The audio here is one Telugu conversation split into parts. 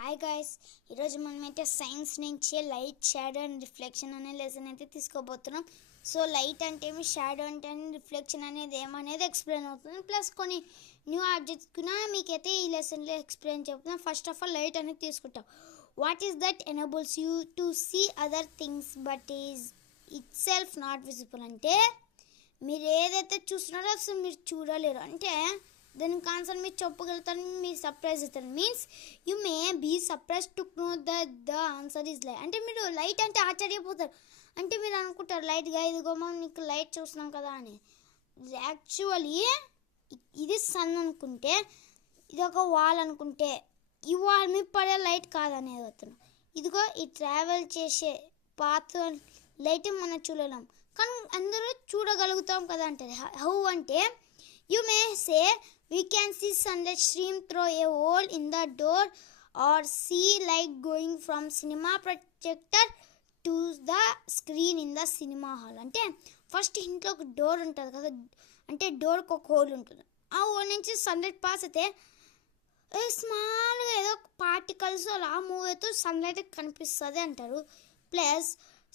హాయ్ గాయ్స్, ఈరోజు మనమైతే సైన్స్ నుంచి లైట్, షాడో అండ్ రిఫ్లెక్షన్ అనే లెసన్ అయితే తీసుకోబోతున్నాం. సో లైట్ అంటే ఏమి, షాడో అంటే రిఫ్లెక్షన్ అనేది ఏమనేది ఎక్స్ప్లెయిన్ అవుతుంది. ప్లస్ కొన్ని న్యూ ఆబ్జెక్ట్స్ కూడా మీకైతే ఈ లెసన్లో ఎక్స్ప్లెయిన్ చెప్తున్నాం. ఫస్ట్ ఆఫ్ ఆల్ లైట్ అనేది తీసుకుంటాం. What is that enables you to see other things but is itself not visible. అంటే మీరు ఏదైతే చూస్తున్నారో అసలు మీరు చూడలేరు. అంటే దానికి ఆన్సర్ మీరు చెప్పగలుగుతారు, మీరు సర్ప్రైజ్ అవుతారు. Means you may be surprise to know the answer is light. అంటే మీరు లైట్ అంటే ఆశ్చర్యపోతారు. అంటే మీరు అనుకుంటారు లైట్గా ఇదిగోమో నీకు లైట్ చూస్తున్నాం కదా అని. యాక్చువల్లీ ఇది సన్ అనుకుంటే, ఇది ఒక వాల్ అనుకుంటే, ఈ వాల్ మీద పడే లైట్ కాదనేది అతను. ఇదిగో ఈ ట్రావెల్ చేసే పాత్ లైట్ మనం చూడలేం, కానీ అందరూ చూడగలుగుతాం కదా అంటారు. హౌ అంటే you may say we can see sunlight stream through a hole in the door or see light going from cinema projector to the screen in the cinema hall. అంటే ఫస్ట్ ఇంట్లో ఒక డోర్ ఉంటుంది కదా, అంటే డోర్కి ఒక హోల్ ఉంటుంది. ఆ హోల్ నుంచి సన్లైట్ పాస్ అయితే స్మాల్గా ఏదో పార్టికల్స్ అలా మూవ్ అవుతూ సన్లైట్ కనిపిస్తుంది అంటారు. ప్లస్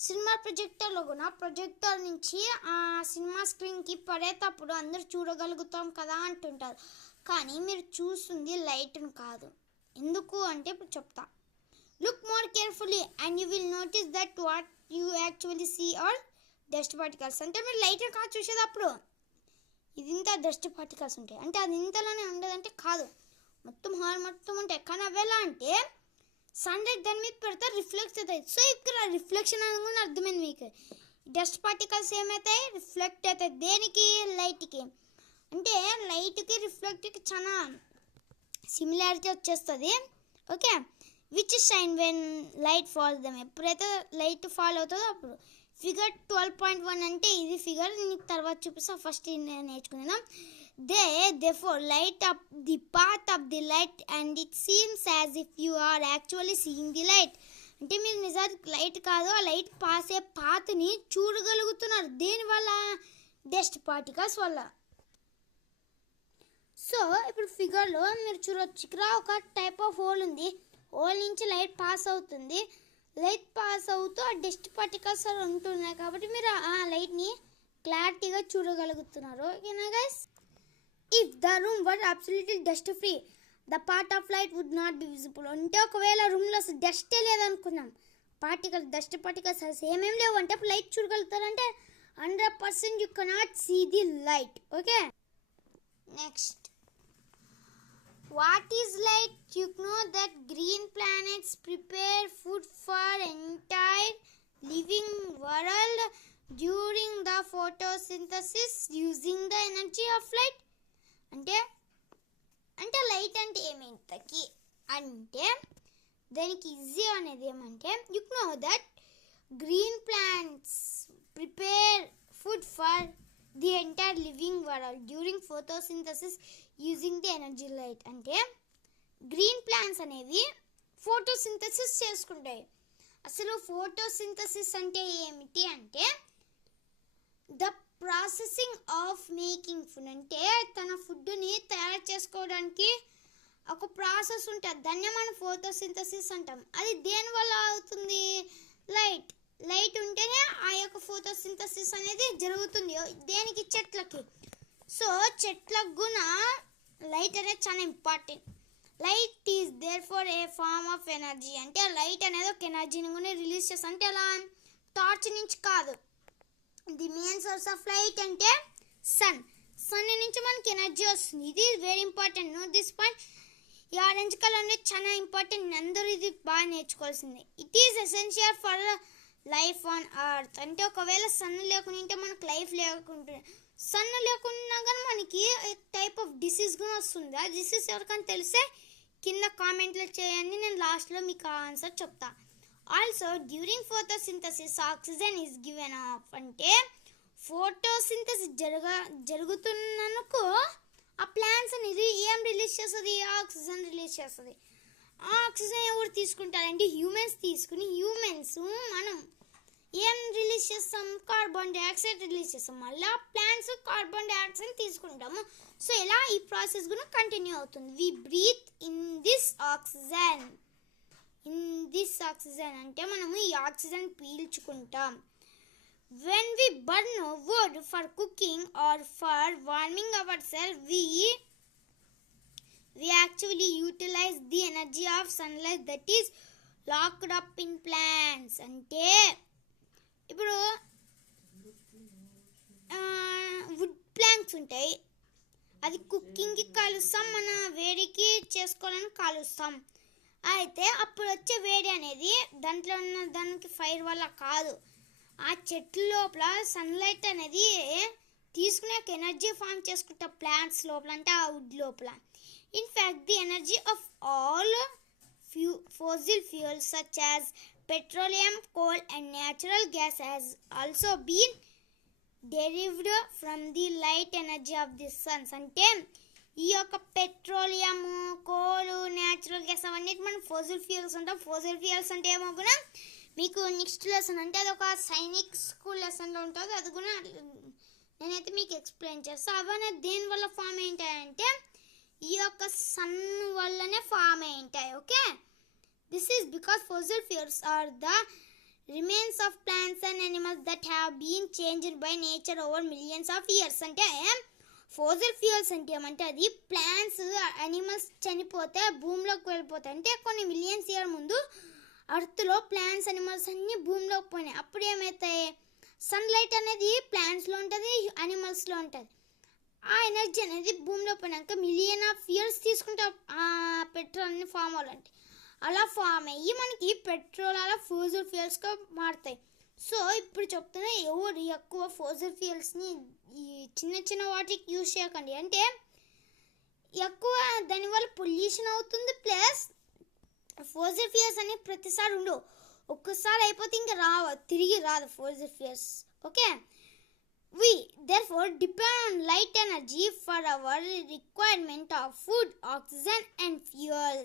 సినిమా ప్రొజెక్టర్లో కూడా ప్రొజెక్టర్ నుంచి ఆ సినిమా స్క్రీన్కి పడేటప్పుడు అందరూ చూడగలుగుతాం కదా అంటుంటారు. కానీ మీరు చూస్తుంది లైట్ను కాదు. ఎందుకు అంటే ఇప్పుడు చెప్తా. Look more carefully and you will notice that what you actually see are dust particles. అంటే మీరు లైట్ను కాదు చూసేటప్పుడు ఇది ఇంత డస్ట్ పార్టికల్స్ ఉంటాయి. అంటే అది ఇంతలోనే ఉండదంటే కాదు, మొత్తం హాల్ మొత్తం ఉంటాయి. కానీ అవి ఎలా అంటే సన్లైట్ దాని మీద పెడితే రిఫ్లెక్ట్ అవుతాయి. సో ఇక్కడ రిఫ్లెక్షన్ అనేది కూడా అర్థమైంది మీకు. డస్ట్ పార్టికల్స్ ఏమవుతాయి, రిఫ్లెక్ట్ అవుతాయి. దేనికి? లైట్కి. అంటే లైట్కి రిఫ్లెక్ట్కి చాలా సిమిలారిటీ వచ్చేస్తుంది. Okay, which shine when light falls them. ఎప్పుడైతే లైట్ ఫాల్ అవుతుందో అప్పుడు. ఫిగర్ 12.1 అంటే ఇది ఫిగర్ నీకు తర్వాత చూపిస్తా. ఫస్ట్ నేర్చుకుందాం. Therefore light up the path of the light and it seems as if you are actually seeing the light. అంటే మీరు నిజానికి లైట్ కాదు, ఆ లైట్ పాసే పాత్ని చూడగలుగుతున్నారు. దేనివల్ల? డస్ట్ పార్టికల్స్ వల్ల. సో ఇప్పుడు ఫిగర్లో మీరు చూడొచ్చు, ఇక్కడ ఒక టైప్ ఆఫ్ హోల్ ఉంది. హోల్ నుంచి లైట్ పాస్ అవుతుంది. లైట్ పాస్ అవుతూ ఆ డస్ట్ పార్టికల్స్ ఉంటున్నాయి కాబట్టి మీరు ఆ లైట్ని క్లారిటీగా చూడగలుగుతున్నారు. ఓకేనా guys? If the room were absolutely dust free, the part of light would not be visible. అంటే ఒకవేళ రూమ్లో డస్టే లేదనుకున్నాం, పార్టికల్స్ డస్ట్ పార్టికల్స్ ఏమేమి లేవు అంటే అప్పుడు లైట్ చూడగలుగుతారంటే 100% you cannot see the light. Okay, next. What is light? You know that green planets prepare food for entire living world during the photosynthesis using the energy of light. అంటే లైట్ అంటే ఏమింతకి అంటే దానికి ఈజీ అనేది ఏమంటే you know that green plants prepare food for the entire living world during photosynthesis using the energy light. అంటే గ్రీన్ ప్లాంట్స్ అనేవి ఫోటోసింథసిస్ చేసుకుంటాయి. అసలు ఫోటోసింథసిస్ అంటే ఏమిటి అంటే the processing of making food. అంటే తన ఫుడ్ని తయారు చేసుకోవడానికి ఒక ప్రాసెస్ ఉంటుంది, దాన్ని మనం ఫోటోసింథసిస్ అంటాం. అది దేనివల్ల అవుతుంది? లైట్. లైట్ ఉంటేనే ఆ యొక్క ఫోటోసింథసిస్ అనేది జరుగుతుంది. దేనికి? చెట్లకి. సో చెట్లకు కూడా లైట్ అనేది చాలా important. Light is therefore a form of energy. అంటే లైట్ అనేది ఒక ఎనర్జీని కూడా రిలీజ్ చేస్తుంది. అంటే అలా టార్చ్ నుంచి కాదు. The main source of light అంటే సన్. సన్ నుంచి మనకి ఎనర్జీ వస్తుంది. ఇది very important. Note this point. ఈ ఆరెంజ్ కలర్ అనేది చాలా ఇంపార్టెంట్. అందరూ ఇది బాగా నేర్చుకోవాల్సింది. It is essential for life on earth. అంటే ఒకవేళ సన్ లేకుంటే మనకు లైఫ్ లేకుంటే, సన్ లేకున్నా కానీ మనకి టైప్ ఆఫ్ డిసీజ్ కూడా వస్తుంది. ఆ డిసీజ్ ఎవరికైనా తెలిస్తే కింద కామెంట్లో చేయండి, నేను లాస్ట్లో మీకు ఆన్సర్ చెప్తా. Also during photosynthesis oxygen is given of. అంటే ఫోటోసింథసిస్ జరుగుతున్నందుకు ఆ ప్లాంట్స్ అనేది ఏం రిలీజ్ చేస్తుంది? ఆక్సిజన్ రిలీజ్ చేస్తుంది. ఆ ఆక్సిజన్ ఎవరు తీసుకుంటారంటే హ్యూమన్స్ తీసుకుని, హ్యూమన్స్ మనం ఏం రిలీజ్ చేస్తాం? కార్బన్ డైఆక్సైడ్ రిలీజ్ చేస్తాం. మళ్ళీ ప్లాంట్స్ కార్బన్ డైఆక్సైడ్ తీసుకుంటాము. సో ఇలా ఈ ప్రాసెస్ కూడా కంటిన్యూ అవుతుంది. We breathe in this oxygen. This oxygen అంటే మనము ఈ ఆక్సిజన్ పీల్చుకుంటాం. When we burn wood for cooking or for warming ourselves, we actually utilize the energy of sunlight that is locked up in plants. అంటే ఇప్పుడు వుడ్ ప్లాంక్స్ ఉంటాయి, అది కుకింగ్కి కాలుస్తాం, మన వేడికి చేసుకోవాలని కాలుస్తాం. అయితే అప్పుడు వచ్చే వేడి అనేది దాంట్లో ఉన్న దానికి ఫైర్ వల్ల కాదు, ఆ చెట్ల లోపల సన్లైట్ అనేది తీసుకునే ఎనర్జీ ఫామ్ చేసుకుంటా ప్లాంట్స్ లోపల, అంటే ఆ వుడ్ లోపల. In fact the energy of all fossil fuels such as petroleum, coal and natural gas has also been derived from the light energy of the sun. అంటే ఈ యొక్క పెట్రోలియం, కోలు, న్యాచురల్ గ్యాస్ అవన్నీ మనం ఫోసిల్ ఫ్యూయల్స్ అంటాం. ఫోసిల్ ఫ్యూయల్స్ అంటే ఏమో కూడా మీకు నెక్స్ట్ లెసన్, అంటే అది ఒక సైనిక్ స్కూల్ లెసన్లో ఉంటుంది, అది కూడా నేనైతే మీకు ఎక్స్ప్లెయిన్ చేస్తాను. అవన్నీ దేనివల్ల ఫామ్ అయింటాయంటే ఈ యొక్క సన్ వల్లనే ఫామ్ అయింటాయి. Okay, this is because fossil fuels are the remains of plants and animals that have been changed by nature over millions of years. అంటే ఫోసిల్ ఫ్యూయల్స్ అంటే ఏమంటే అది ప్లాంట్స్, అనిమల్స్ చనిపోతే భూమిలోకి వెళ్ళిపోతాయి. అంటే కొన్ని మిలియన్స్ ఇయర్ ముందు అర్త్లో ప్లాంట్స్, అనిమల్స్ అన్నీ భూమిలోకి పోయినాయి. అప్పుడు ఏమవుతాయి, సన్లైట్ అనేది ప్లాంట్స్లో ఉంటుంది, అనిమల్స్లో ఉంటుంది. ఆ ఎనర్జీ అనేది భూమిలో పోయినాక మిలియన్ ఆఫ్ ఇయర్స్ తీసుకుంటే ఆ పెట్రోల్ని ఫామ్ అవ్వాలంటే అలా ఫామ్ అయ్యి మనకి పెట్రోల్ అలా ఫోసిల్ ఫ్యూయల్స్గా మారుతాయి. సో ఇప్పుడు చెప్తున్నా, ఎవరు ఎక్కువ ఫోసిల్ ఫ్యూయల్స్ని ఈ చిన్న చిన్న వాటికి యూజ్ చేయకండి. అంటే ఎక్కువ దానివల్ల పొల్యూషన్ అవుతుంది, ప్లస్ ఫోసిల్ ఫ్యూయల్స్ అని ప్రతిసారి ఉండవు, ఒక్కసారి అయిపోతే ఇంకా తిరిగి రాదు fossil fuels. Okay, we therefore depend on light energy for our requirement of food, oxygen and fuel.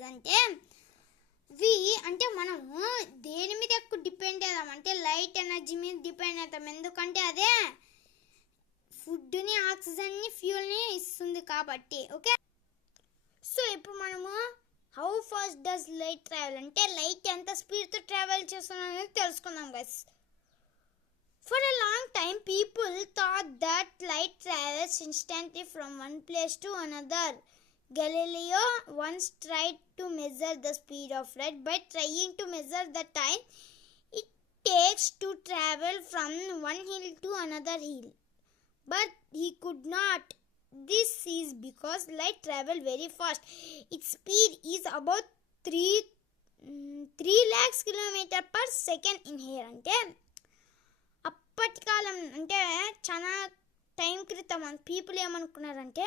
అంటే మనము దేని మీద ఎక్కువ డిపెండ్ అవుతామంటే లైట్ ఎనర్జీ మీద డిపెండ్ అవుతాం, ఎందుకంటే అదే ఫుడ్ని, ఆక్సిజన్ని, ఫ్యూల్ని ఇస్తుంది కాబట్టి. ఓకే, సో ఇప్పుడు మనము how fast does light travel, అంటే లైట్ ఎంత స్పీడ్తో ట్రావెల్ చేస్తుంది అనేది తెలుసుకుందాం guys. For a long time, people thought that light travels instantly from one place to another. Galileo once tried to measure the speed of light by trying to measure the time it takes to travel from one hill to another hill. But he could not. This is because light travels very fast. Its speed is about 3 lakhs kilometers per second in air. అంటే అప్పటి కాలం, అంటే చాలా టైం క్రితం పీపుల్ ఏమనుకున్నారంటే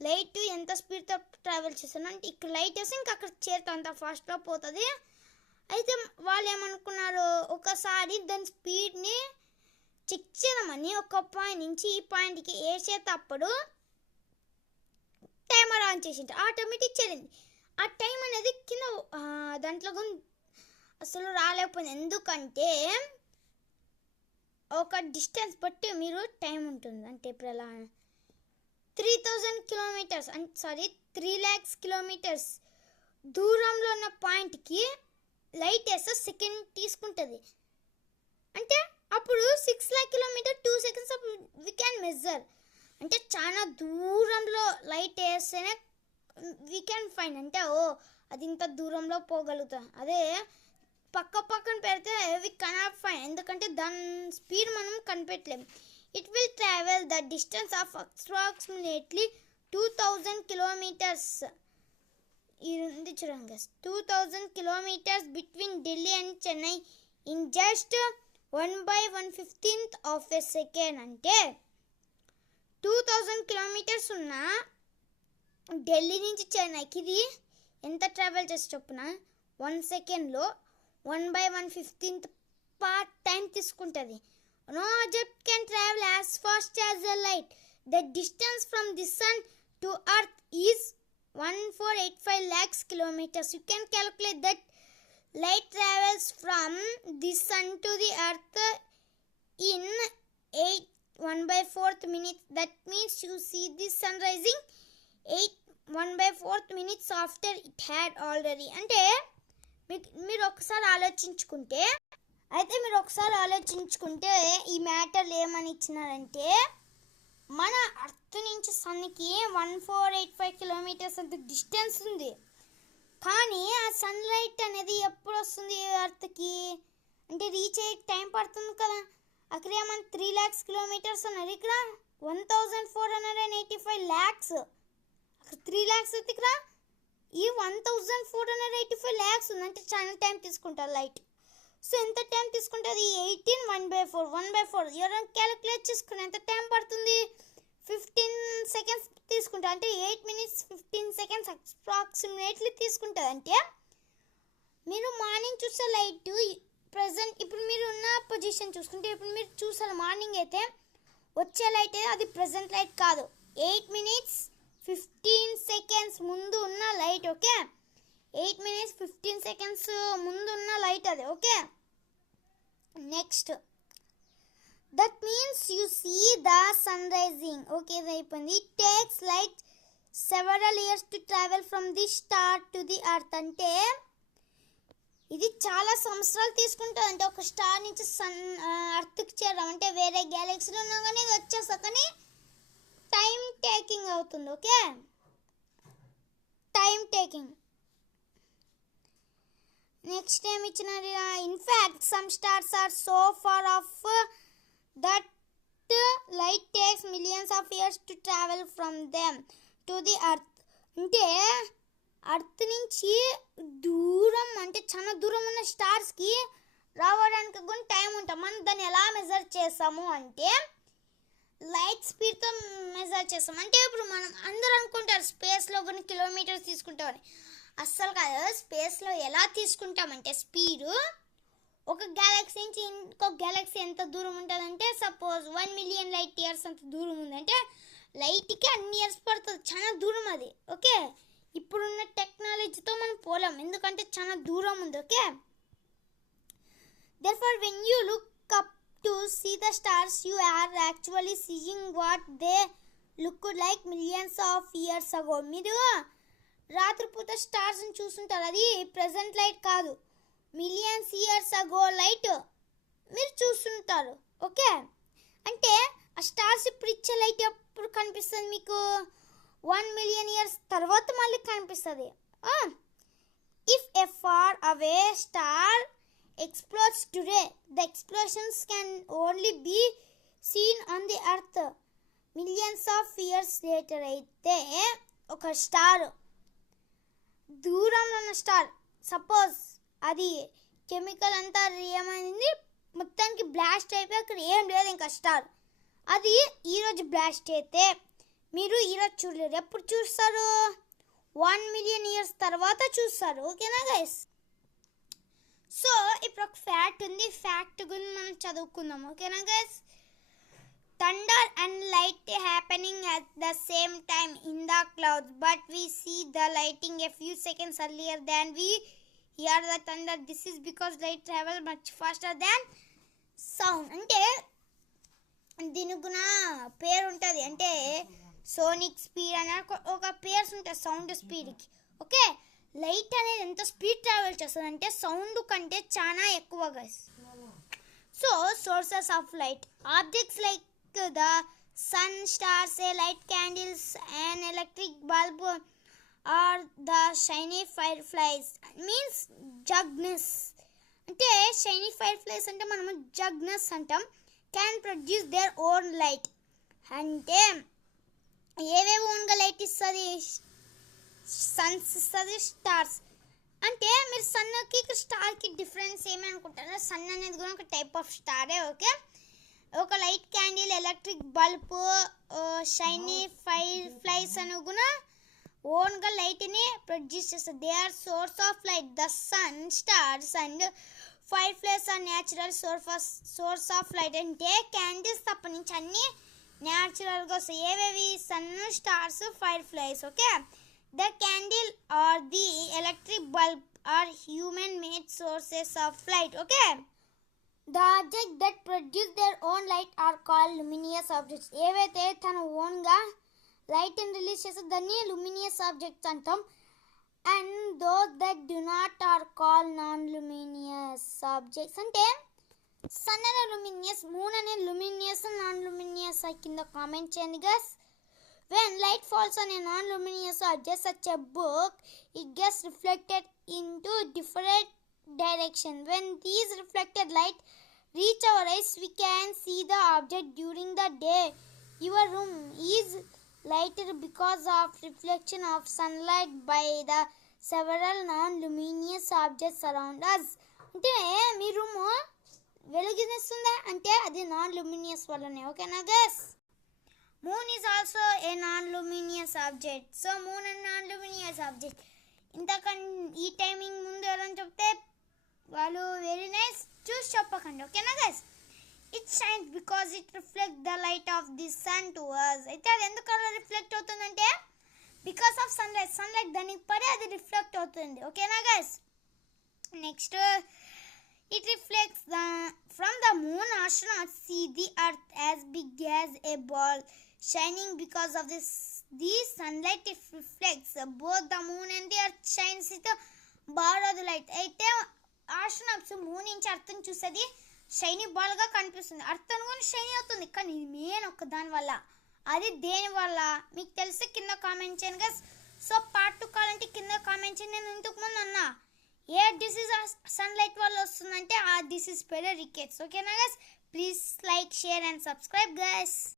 లైట్ ఎంత స్పీడ్తో ట్రావెల్ చేస్తాను, అంటే ఇక్కడ లైట్ వేసి ఇంకా అక్కడ చేరుతా అంత ఫాస్ట్గా పోతుంది. అయితే వాళ్ళు ఏమనుకున్నారు, ఒకసారి దాని స్పీడ్ని చెక్ చేద్దామని ఒక పాయింట్ నుంచి ఈ పాయింట్కి వేసేటప్పుడు టైమర్ ఆన్ చేసింది, ఆటోమేటిక్ చేరింది. ఆ టైం అనేది కింద దాంట్లో అసలు రాలేకపోయింది, ఎందుకంటే ఒక డిస్టెన్స్ బట్టి మీరు టైం ఉంటుంది. అంటే ఇప్పుడు ఎలా 3,000 కిలోమీటర్స్, సారీ 3 lakhs కిలోమీటర్స్ దూరంలో ఉన్న పాయింట్కి లైట్ వేస్తే సెకండ్ తీసుకుంటుంది. అంటే అప్పుడు 6 lakh kilometers 2 seconds అప్పుడు వి క్యాన్ మెజర్. అంటే చాలా దూరంలో లైట్ వేస్తేనే వి క్యాన్ ఫైండ్, అంటే అది ఇంత దూరంలో పోగలుగుతాం. అదే పక్కన పెడితే వి కెనాట్ ఫైండ్, ఎందుకంటే దాని స్పీడ్ మనం కనిపెట్టలేము. It will travel the distance of approximately 2,000 kilometers. ఇది ఉంది చూడండి, 2,000 kilometers between Delhi and Chennai in just 1/115th of a second. అంటే 2,000 kilometers ఉన్న ఢిల్లీ నుంచి చెన్నైకి ఇది ఎంత ట్రావెల్ చేసి చొప్పున 1 సెకండ్లో 1/115th పార్ట్ టైం తీసుకుంటుంది. No object can travel as fast as the light. The distance from the sun to earth is 1,485 lakhs kilometers. You can calculate that light travels from the sun to the earth in 1/4 minutes. That means you see the sun rising 1/4 minutes after it had already. అంటే మీరు ఒకసారి ఆలోచించుకుంటే ఈ మ్యాటర్లు ఏమని ఇచ్చినారంటే మన అర్త్ నుంచి సన్కి 1485 కిలోమీటర్స్ అంత డిస్టెన్స్ ఉంది. కానీ ఆ సన్లైట్ అనేది ఎప్పుడు వస్తుంది అర్త్కి అంటే రీచ్ అయ్యే టైం పడుతుంది కదా. అక్కడ ఏమన్నా 3 lakhs కిలోమీటర్స్ ఉన్నారు, ఇక్కడ 1485 lakhs. అక్కడ 3 lakhs ఉంది, ఇక్కడ ఈ 1485 lakhs ఉంది. అంటే చాలా టైం తీసుకుంటారు లైట్. సో ఎంత టైం తీసుకుంటుంది? 18 1/4 ఎవరైనా క్యాలిక్యులేట్ చేసుకుని ఎంత టైం పడుతుంది? 15 seconds తీసుకుంటారు. అంటే 8 minutes 15 seconds అప్రాక్సిమేట్లీ తీసుకుంటుంది. అంటే మీరు మార్నింగ్ చూసే లైట్ ప్రజెంట్ ఇప్పుడు మీరు ఉన్న పొజిషన్ చూసుకుంటే ఇప్పుడు మీరు చూసారు మార్నింగ్ అయితే వచ్చే లైట్ అది ప్రజెంట్ లైట్ కాదు, 8 minutes 15 seconds ముందు ఉన్న లైట్. ఓకే, 8 minutes 15 seconds ముందు ఉన్న లైట్ అది. Okay, next that means you see the sun rising. Okay, ఇది అయిపోయింది. It takes light several years to travel from the star to the earth. అంటే ఇది చాలా సంవత్సరాలు తీసుకుంటుంది. అంటే ఒక స్టార్ నుంచి అర్త్కి చేరడం అంటే వేరే గ్యాలక్సీలో ఉన్నా కానీ ఇది వచ్చేస్తా, కానీ టైం టేకింగ్ అవుతుంది. Okay, time taking. నెక్స్ట్ ఏమి ఇచ్చినారు? In fact some stars are so far off that light takes millions of years to travel from them to the earth. అంటే అర్త్ నుంచి దూరం అంటే చాలా దూరం ఉన్న స్టార్స్కి రావడానికి కూడా టైం ఉంటుంది. మనం దాన్ని ఎలా మెజర్ చేస్తాము అంటే లైట్ స్పీడ్తో మెజర్ చేస్తాం. అంటే ఇప్పుడు మనం అందరూ అనుకుంటారు స్పేస్లో కొన్ని కిలోమీటర్స్ తీసుకుంటామని. అస్సలు కాదు. స్పేస్లో ఎలా తీసుకుంటామంటే స్పీడు ఒక గ్యాలక్సీ నుంచి ఇంకొక గ్యాలక్సీ ఎంత దూరం ఉంటుందంటే సపోజ్ 1 million light years అంత దూరం ఉందంటే లైట్కి అన్ని ఇయర్స్ పడుతుంది, చాలా దూరం అది. ఓకే, ఇప్పుడున్న టెక్నాలజీతో మనం పోలేం ఎందుకంటే చాలా దూరం ఉంది. Okay, therefore when you look up to see the stars you are actually seeing what they looked like millions of years ago. మీరు రాత్రిపూట స్టార్స్ని చూస్తుంటారు, అది ప్రెజెంట్ లైట్ కాదు, మిలియన్స్ ఇయర్స్ అగో లైట్ మీరు చూస్తుంటారు. ఓకే, అంటే ఆ స్టార్స్ ఇప్పుడు ఇచ్చే లైట్ ఎప్పుడు కనిపిస్తుంది మీకు? 1 million years తర్వాత మళ్ళీ కనిపిస్తుంది. If a far away star explodes today, the explosions can only be seen on the earth millions of years later. అయితే ఒక స్టార్ దూరంలో ఉన్న స్టార్ సపోజ్ అది కెమికల్ అంతా ఏమైంది మొత్తానికి బ్లాస్ట్ అయిపోయి అక్కడ ఏం లేదు ఇంకా స్టార్, అది ఈరోజు బ్లాస్ట్ అయితే మీరు ఈరోజు చూడలేరు. ఎప్పుడు చూస్తారు? 1 million years తర్వాత చూస్తారు. ఓకేనా గైస్? సో ఇప్పుడు ఒక ఫ్యాక్ట్ ఉంది, ఫ్యాక్ట్ గురించి మనం చదువుకుందాం. ఓకేనా guys? Thunder and light happening at the same time in the clouds but we see the lightning a few seconds earlier than we hear the thunder. This is because light travel much faster than sound. అంటే దీనికి కూడా పేరు ఉంటుంది, అంటే సోనిక్ స్పీడ్ అనే ఒక పేర్స్ ఉంటాయి సౌండ్ స్పీడ్కి. ఓకే, లైట్ అనేది ఎంత స్పీడ్ ట్రావెల్ చేస్తుంది అంటే సౌండ్ కంటే చాలా ఎక్కువ guys. So sources of light objects like the sun, stars, light candles and electric bulb are the shiny fire flies means జగ్నెస్. అంటే షైనీ ఫైర్ ఫ్లైస్ అంటే మనము జగ్నెస్ అంటాం. Can produce their own light. అంటే ఏవేవి ఓన్గా లైట్ ఇస్తుంది? సన్స్ ఇస్తుంది, స్టార్స్. అంటే మీరు సన్కి స్టార్కి డిఫరెన్స్ ఏమి అనుకుంటారు? సన్ అనేది కూడా ఒక టైప్ ఆఫ్ స్టారే. ఓకే, ఒక light candle, electric bulb, shiny fire flies అని కూడా ఓన్గా లైట్ని ప్రొడ్యూస్ చేస్తారు. They are source of light. The sun, stars and fire flies are natural source of light. అంటే క్యాండిల్స్ తప్ప నుంచి అన్నీ న్యాచురల్గా వస్తాయి. ఏవేవి? Sun, stars, fire flies. Okay, the candle or the electric bulb are human made sources of light. Okay, the objects that produce their own light are called luminous objects. ఏవైతే తన ఓన్గా లైట్ ని రిలీజ్ చేస్తే దాన్ని luminous objects అంటాం. and those that do not are called non luminous. luminous objects అంటే సన్ అనే luminous, మూన్ అనే luminous, నాన్ luminous కింద కామెంట్ చేయండి guys. When light falls on a non-luminous object such a book, it gets reflected into different directions. When these reflected light reach our eyes, we can see the object during the day. Your room is lighted because of reflection of sunlight by the several non-luminous objects around us. అంటే మీ రూమ్ వెలుగునిస్తుందా అంటే అది నాన్ luminous వల్లనే. ఓకేనా guys? Moon is also a non-luminous object. So moon and non-luminous object. ఈ టైమింగ్ ముందు ఎవరైనా చెప్తే వాళ్ళు వెరీ నైస్ చూసి చెప్పకండి. ఓకేనా guys? It shines because it reflect the light of the sun to us. అయితే అది ఎందుకు అలా రిఫ్లెక్ట్ అవుతుందంటే బికాస్ ఆఫ్ సన్లైట్ దానికి పడి అది రిఫ్లెక్ట్ అవుతుంది. ఓకేనా guys? Next, it reflects from the moon. Astronauts see the earth as big as a ball shining because of this. The sunlight it reflects both the moon and the earth shines with a bar of the light. అయితే ఆస్ట్రోనాట్స్ మూన్ నుంచి అర్థం చూసేది షైనీ బాల్ గా కనిపిస్తుంది. అర్థం కూడా షైనీ అవుతుంది, కానీ మెయిన్ ఒక దాని వల్ల. అది దేని వల్ల మీకు తెలిసి కింద కామెంట్ చేయండి గైస్. సో పార్ట్ 2 కావాలంటే కింద కామెంట్ చేయండి. నేను ఇంతకు ముందు అన్నా ఏ డిసీజ్ సన్లైట్ వల్ల వస్తుందంటే ఆ డిసీజ్ పేరు రికెట్స్. ఓకేనా guys? Please like, share and subscribe guys.